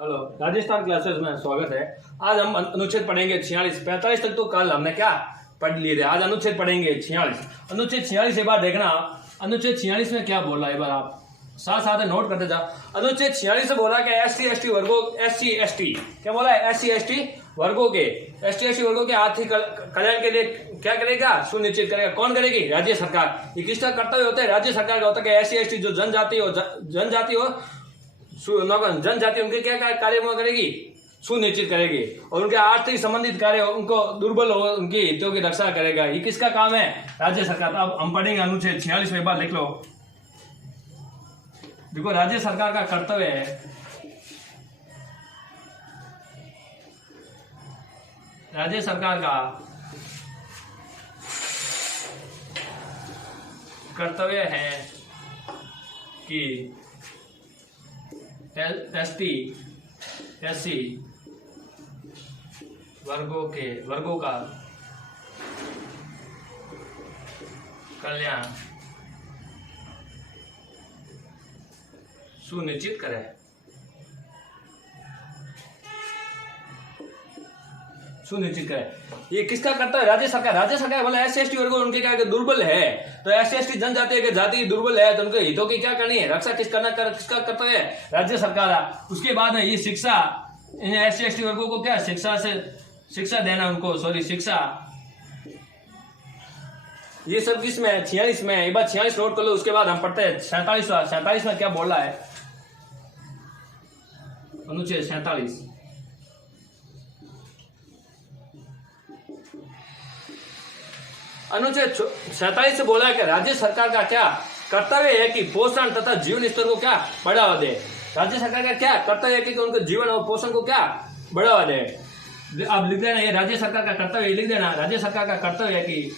Hello, Rajasthan classes में स्वागत है। आज हम अनुच्छेद पढ़ेंगे 46। 45 तक तो कल हमने क्या पढ़ लिए थे। आज अनुच्छेद पढ़ेंगे 46। अनुच्छेद 46 एक बार देखना, अनुच्छेद 46 में क्या बोला, एक बार आप साथ साथ नोट करते जा। अनुच्छेद 46 से बोला कि SC/ST वर्गों, SC/ST क्या बोला है, SC/ST वर्गों के आर्थिक कल्याण के लिए क्या करेगा, सुनिश्चित करेगा। कौन करेगी? राज्य सरकार। ये किसका कर्तव्य होता है? राज्य सरकार का होता है कि SC/ST जो जनजाति उनके क्या कार्य करेगी, सुनिश्चित करेगी, और उनके आर्थिक संबंधित कार्य उनको दुर्बल हो उनकी हितों की रक्षा करेगा। ये किसका काम है? राज्य सरकार। अब हम पढ़ेंगे अनुच्छेद 46 में, बार लिख लो। देखो, राज्य सरकार का कर्तव्य है, राज्य सरकार का कर्तव्य है कि ST/SC वर्गों का कल्याण सुनिश्चित करे। ये किसका कर्तव्य है? राज्य सरकार। राज्य सरकार बोला SC/ST वर्ग उनके क्या दुर्बल है, तो SC/ST जनजाति के जाति दुर्बल है, तो उनके हितों की क्या करनी है, रक्षा किसका कर्तव्य है? राज्य सरकार। उसके बाद में ये शिक्षा, इन SC/ST वर्गों को क्या शिक्षा देना, उनको शिक्षा, ये सब किसमें? 46 में। एक बार 46 नोट कर लो। उसके बाद हम पढ़ते हैं 47 में क्या बोला है, अनुच्छेद 47। अनुच्छेद 47 से बोला है कि राज्य सरकार का क्या कर्तव्य है कि पोषण तथा जीवन स्तर को क्या बढ़ावा दे। राज्य सरकार का क्या कर्तव्य है कि उनके जीवन और पोषण को क्या बढ़ावा दे। अब लिख देना, ये राज्य सरकार का कर्तव्य लिख देना। राज्य सरकार का कर्तव्य है कि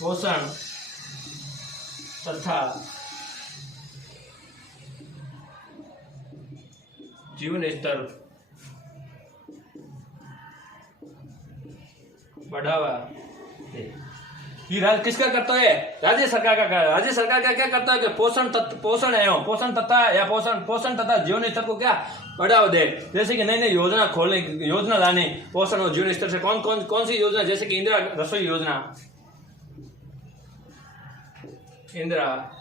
पोषण तथा जीवन स्तर बढ़ावा दे। ये किसका कर्तव्य है? राज्य सरकार का। राज्य सरकार का क्या कर्तव्य है कि पोषण तथा जीवन स्तर को क्या बढ़ावा दे। जैसे कि नई नई योजना लाने पोषण और जीवन स्तर से। कौन सी योजना? जैसे कि इंदिरा रसोई योजना, इंदिरा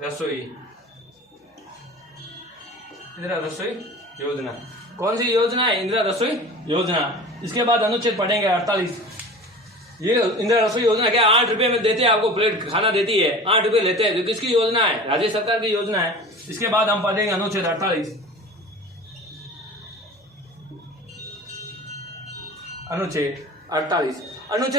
रसोई योजना। कौन सी योजना है? इंदिरा रसोई योजना। इसके बाद अनुच्छेद पढ़ेंगे 48। ये इंदिरा रसोई योजना क्या, 8 रुपए में देते हैं आपको, प्लेट खाना देती है, 8 रुपए लेते हैं। तो किसकी योजना है? राज्य सरकार की योजना है। इसके बाद हम पढ़ेंगे अनुच्छेद 48। अनुच्छेद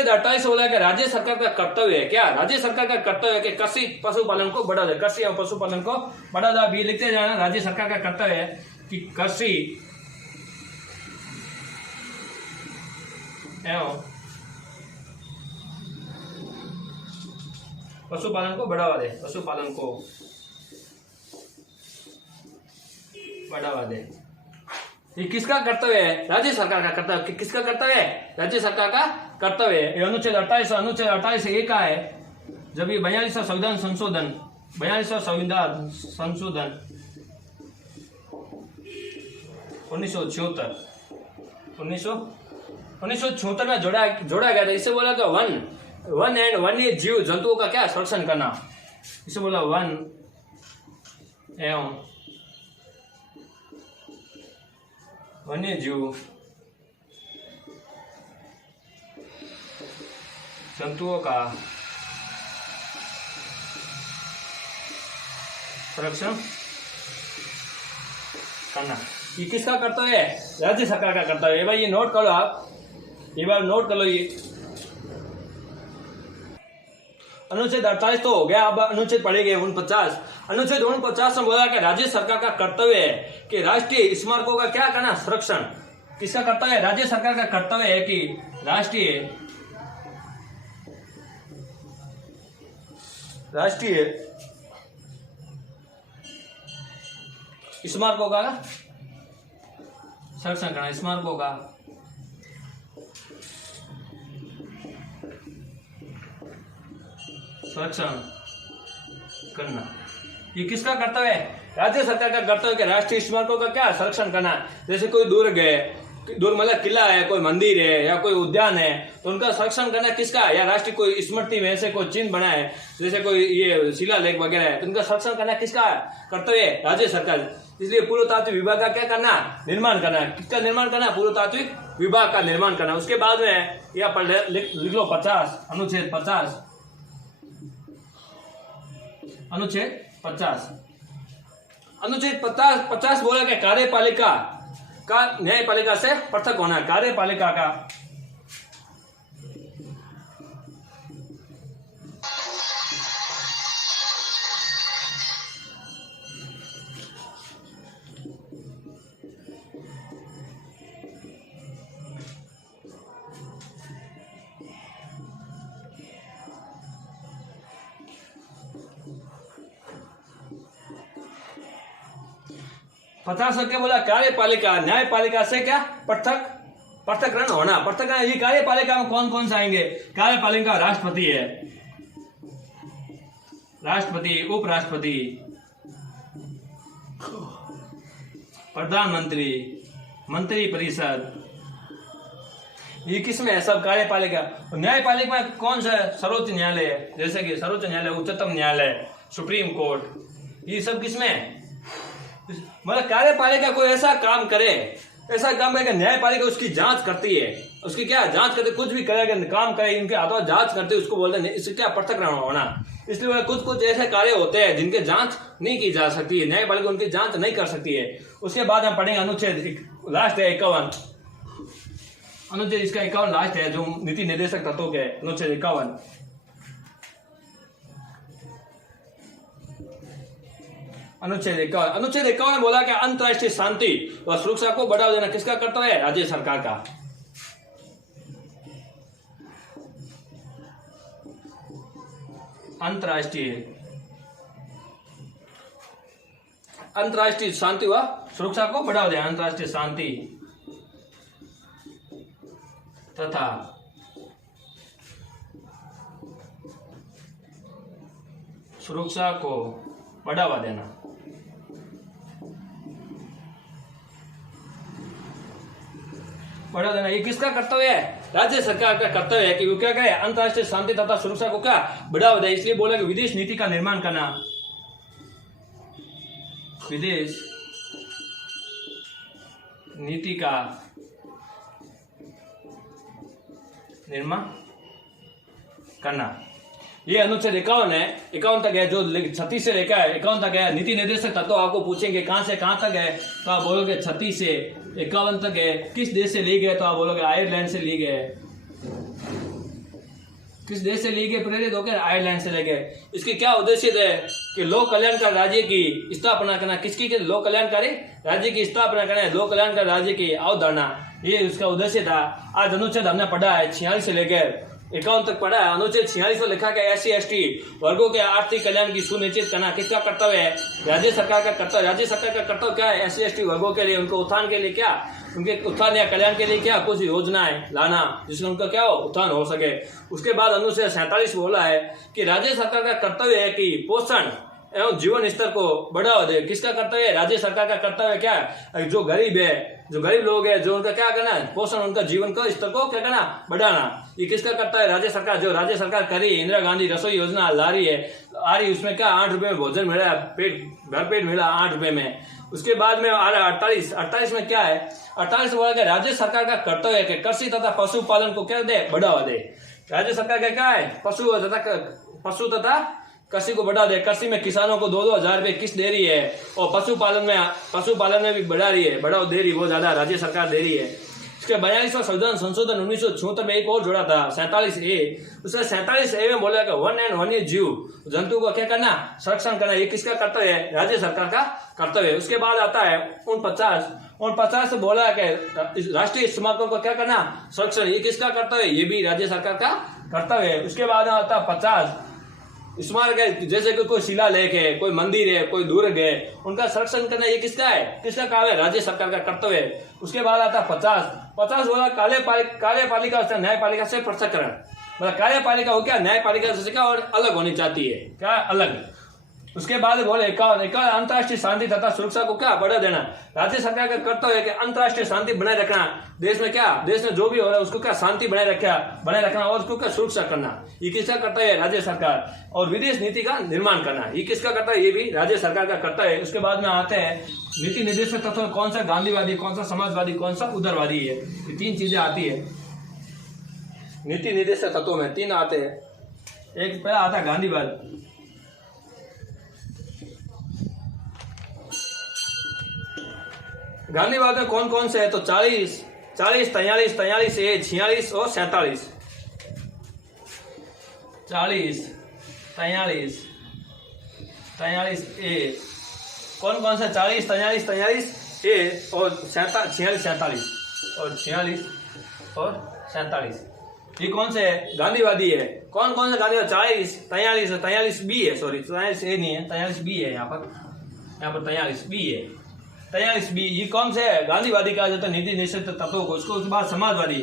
48 बोला कि राज्य सरकार का कर्तव्य है क्या, राज्य सरकार का कर्तव्य है कि कृषि पशुपालन को बढ़ावा दे। कृषि और पशुपालन को बढ़ावा दे, लिखते जाना। राज्य सरकार का कर्तव्य है कि कृषि एवं पशुपालन को बढ़ावा दे। ये किसका कर्तव्य है? राज्य सरकार का कर्तव्य। किसका कर्तव्य है? राज्य सरकार का कर्तव्य है। अनुच्छेद 28 एक का है, जब ये 42वां संविधान संशोधन 1976 में जोड़ा गया था। इसे बोला था वन्य जीव जंतुओं का क्या संरक्षण करना। इसे बोला वन एवं वन्य जीव जंतुओं का संरक्षण करना। ये किसका कर्तव्य है? राज्य सरकार का कर्तव्य है। भाई ये नोट करो, आप ये बार नोट कर लो। ये अनुच्छेद 48 तो हो गया। अब अनुच्छेद पढ़ेंगे 49। अनुच्छेद 49 में बोला कि राज्य सरकार का कर्तव्य है कि राष्ट्रीय स्मारकों का क्या करना, संरक्षण। किसका कर्तव्य है? राज्य सरकार का कर्तव्य है कि राष्ट्रीय स्मारकों का संरक्षण करना। स्मारकों का संरक्षण करना। ये किसका कर्तव्य है? राज्य सरकार का कर्तव्य है कि राष्ट्रीय स्मारकों का क्या संरक्षण करना। जैसे कोई दुर्ग है, दुर्ग मतलब किला है, कोई मंदिर है या कोई उद्यान है, तो उनका संरक्षण करना किसका है? या राष्ट्रीय कोई स्मृति में से कोई चिन्ह बना है, जैसे कोई ये शिलालेख वगैरह है, तो उनका संरक्षण करना किसका कर्तव्य है? राज्य सरकार। इसलिए पुरातात्विक विभाग का क्या करना? निर्माण करना। किसका निर्माण करना? पुरातात्विक विभाग का निर्माण करना। उसके बाद में यह पढ़ लिख लो 50 अनुच्छेद 50 अनुच्छेद 50 अनुच्छेद 50 बोला कि कार्यपालिका का न्यायपालिका से पृथक होना। कार्यपालिका का पचास क्या बोला? कार्यपालिका न्यायपालिका से क्या पृथककरण होना। पृथककरण ये कार्यपालिका में कौन कौन से आएंगे? कार्यपालिका राष्ट्रपति है, राष्ट्रपति, उपराष्ट्रपति, प्रधानमंत्री, मंत्री परिषद, ये किसमें है? सब कार्यपालिका। न्यायपालिका में कौन सा? सर्वोच्च न्यायालय है, जैसे कि सर्वोच्च न्यायालय, उच्चतम न्यायालय, सुप्रीम कोर्ट, ये सब किसमें है? मतलब कार्यपालिका कोई ऐसा काम करे कि न्यायपालिका उसकी जांच करती है, उसकी क्या जांच करती, कुछ भी करेगा, काम करे, इनके हाथों जांच करते, उसको बोलते हैं इससे क्या पृथककरण होना। इसलिए कुछ ऐसे कार्य होते हैं जिनके जांच नहीं की जा सकती है, न्यायपालिका उनकी जांच नहीं कर सकती है। उसके बाद हम पढ़ेंगे अनुच्छेद लास्ट है 51, अनुच्छेद इसका 51 लास्ट है, जो नीति निर्देशक तत्वों के अनुच्छेद 51। अनुच्छेद 51 में बोला कि अंतर्राष्ट्रीय शांति व सुरक्षा को बढ़ावा देना किसका कर्तव्य है? राज्य सरकार का। अंतर्राष्ट्रीय शांति व सुरक्षा को बढ़ावा देना, अंतर्राष्ट्रीय शांति तथा सुरक्षा को बढ़ावा देना। ये किसका कर्तव्य है? राज्य सरकार का कर्तव्य है कि वो क्या करे? अंतर्राष्ट्रीय शांति तथा सुरक्षा को क्या बढ़ावा दे। इसलिए बोला कि विदेश नीति का निर्माण करना, विदेश नीति का निर्माण करना। ये अनुच्छेद 51 है, 51 तक है, जो 36 से लेकर 51 तक है। नीति निर्देशक तत्व आपको पूछेंगे कहां से कहां तक है, तो आप बोलोगे 36 से 51 तक है। किस देश से लिए गए, तो आप बोलोगे आयरलैंड से लिए गए। किस देश से लिए गए? प्रेरित होकर आयरलैंड से ले गए। इसकी क्या उद्देश्य है कि लोक कल्याणकारी राज्य की स्थापना करना। किसकी? लोक कल्याणकारी राज्य की स्थापना करना, लोक कल्याणकारी राज्य की अवधारणा, ये उसका उद्देश्य था। आज अनुच्छेद हमने पढ़ा है 46 से लेकर 51 तक पढ़ा है। अनुच्छेद 46 में लिखा गया SC/ST वर्गों के आर्थिक कल्याण की सुनिश्चित करना किसका कर्तव्य है? राज्य सरकार का कर्तव्य। राज्य सरकार का कर्तव्य क्या है? SC/ST वर्गों के लिए, उनको उत्थान के लिए क्या, उनके उत्थान या कल्याण के लिए क्या कुछ योजनाएं लाना जिससे उनका क्या हो, उत्थान हो सके। उसके बाद अनुच्छेद 47 बोला है कि राज्य सरकार का कर्तव्य है कि पोषण एवं जीवन स्तर को बढ़ावा दे। किसका कर्तव्य है? राज्य सरकार का कर्तव्य क्या है? जो गरीब है, जो गरीब लोग है, जो उनका क्या करना है? पोषण, उनका जीवन का स्तर को क्या करना? बढ़ाना। ये किसका कर्तव्य है? राज्य सरकार। जो राज्य सरकार करी, इंदिरा गांधी रसोई योजना ला रही है, आ रही, उसमें क्या 8 रुपए में भोजन मिला, भरपेट मिला 8 रुपए में। उसके बाद में आ रहा 48 में क्या है? 48 बोला गया राज्य सरकार का कर्तव्य है कि कृषि तथा पशुपालन को क्या दे? बढ़ावा दे। राज्य सरकार का क्या है? पशु तथा कृषि को बढ़ा दे। कृषि में किसानों को 2-2 हजार रुपए किस्त दे रही है, और पशुपालन में भी बढ़ा रही है, बढ़ावा दे रही है, बहुत ज्यादा राज्य सरकार दे रही है। इसके 42वां संशोधन 1976 में एक और जोड़ा था 47A। उसमें 47A में बोला कि वन एंड वन्य जीव जंतु को क्या करना? संरक्षण करना। ये किसका कर्तव्य है? राज्य सरकार का कर्तव्य है। उसके बाद आता है 49 से बोला कि राष्ट्रीय स्मारकों को क्या करना? संरक्षण। ये किसका कर्तव्य है? ये भी राज्य सरकार का कर्तव्य है। उसके बाद आता है 50 स्मारक है, जैसे कि कोई शिलालेख है, कोई मंदिर है, कोई दुर्ग है, उनका संरक्षण करना ये किसका है? किसका काम है? राज्य सरकार का कर्तव्य है। उसके बाद आता है 50 बोला कार्यपालिका और न्यायपालिका से पृथककरण। मतलब कार्यपालिका हो क्या? न्यायपालिका से क्या और अलग होनी चाहती है, क्या अलग। उसके बाद बोले इक्यावन अंतर्राष्ट्रीय शांति तथा सुरक्षा को क्या बढ़ा देना। राज्य सरकार का कर्तव्य है कि अंतर्राष्ट्रीय शांति बनाए रखना, देश में क्या, देश में जो भी हो रहा है उसको क्या शांति बनाए रखना और उसको क्या सुरक्षा करना, ये किसका कर्तव्य है, राज्य सरकार। और विदेश नीति का निर्माण करना, ये किसका कर्तव्य, ये भी राज्य सरकार का कर्तव्य है। उसके बाद में आते हैं नीति निर्देशक तत्व, कौन सा गांधीवादी, कौन सा समाजवादी, कौन सा उदारवादी है, ये तीन चीजें आती है नीति निर्देशक तत्वों में। तीन आते हैं, एक पहला आता है गांधीवाद। गांधीवाद में कौन कौन से है, तो 40, 43, 43 ए, 46 और 47। 40, 43, 43 ए, कौन कौन सा, 40, 43 ए और 46, 47 और 46 और 47, ये कौन से है, गांधीवादी है। कौन कौन सा गांधीवादी, 40, 43 बी है, सॉरी 43 ए नहीं है, 43 बी है, यहाँ पर 43 बी है, 43 बी, ये कौन से है, गांधीवादी कहा जाता है नीति निश्चित तत्वों को। उसको उसके बाद समाजवादी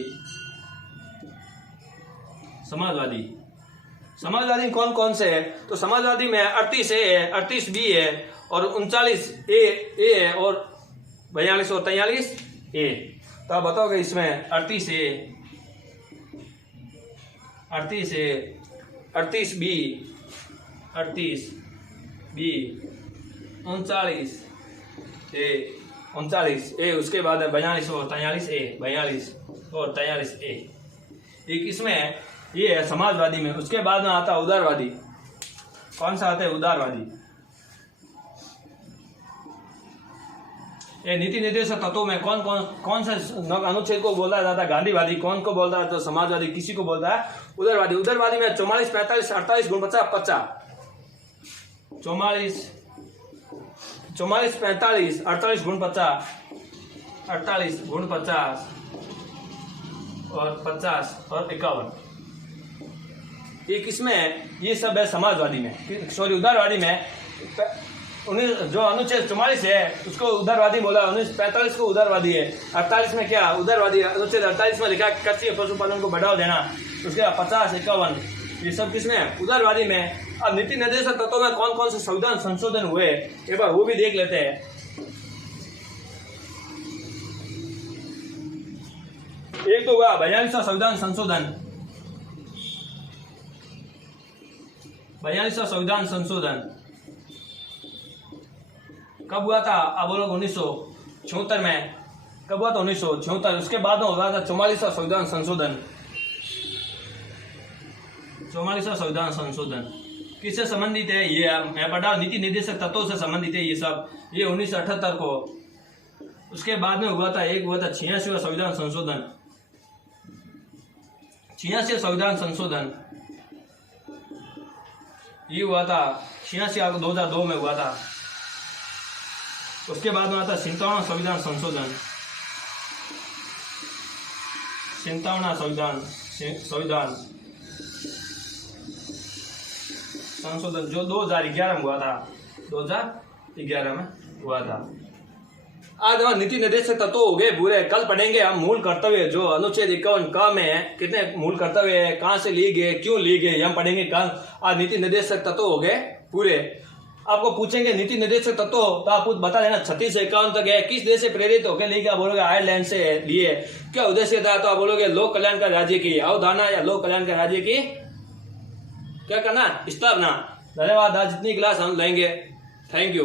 कौन कौन से है, तो समाजवादी में 38 ए है, 38 बी है और 39 ए है और 42 और 43 ए। तो आप बताओगे इसमें 38 ए, 38 ए, 38 बी, 39 ए, उसके बाद 42 और 43 ए, 42 और 43 ए, एक इसमें ये है समाजवादी में। उसके बाद में आता है उदारवादी। कौन सा आता है, उदारवादी। ये नीति निर्देशक तत्वों में कौन सा अनुच्छेद को बोला जाता है, गांधीवादी। कौन को बोलता है, तो समाजवादी। किसी को बोलता है, उदारवादी। उदारवादी में 44, 45, 48 गुण 50, 44, 45, 48 गुण 50, 48 गुण 50 और 50 और 51, ये किसमें, ये सब है समाजवादी में, सॉरी उदारवादी में। जो अनुच्छेद 44 है उसको उदारवादी बोला, 45 को उदारवादी है। 48 में क्या, उदारवादी। अनुच्छेद 48 में लिखा कृषि पशुपालन को बढ़ावा देना। उसके बाद 50, 51, ये सब किसमें, उदारवादी में। अब नीति निर्देशक तत्वों में कौन कौन से संविधान संशोधन हुए, एक बार वो भी देख लेते हैं। एक तो हुआ 42वां संविधान संशोधन। 42वां संविधान संशोधन कब हुआ था, अब वो लोग 1976 में। कब हुआ था, 1976। उसके बाद में हुआ था 44वां संविधान संशोधन। 44वां संविधान संशोधन किससे संबंधित है, ये मैं पढ़ा, नीति निर्देशक तत्वों से संबंधित है ये सब। ये 1978 को। उसके बाद में हुआ था, एक हुआ था 86वां संविधान संशोधन। 86वां संविधान संशोधन ये हुआ था 86 2002 में हुआ था। उसके बाद में आता 57वां संविधान संशोधन। 57वां संविधान संशोधन जो 2011 में हुआ था। 2011 में हुआ था। आज हमारे नीति निर्देशक तत्व हो गए पूरे। कल पढ़ेंगे हम मूल कर्तव्य, जो अनुच्छेद 51 का में है, कितने मूल कर्तव्य है, कहाँ से लिए गए, क्यों लिए गए, हम पढ़ेंगे कल। आज नीति निर्देशक तत्व हो गए पूरे। आपको पूछेंगे नीति निर्देशक तत्व, तो आप बता देना 36 से 51 तक है। किस देश से प्रेरित होकर लिए, क्या बोलोगे, आयरलैंड से लिए। क्या उद्देश्य था, तो आप बोलोगे लोक कल्याण का राज्य की अवधारणा या लोक कल्याण का राज्य की क्या करना, स्थापना। धन्यवाद। आज जितनी क्लास हम लेंगे, थैंक यू।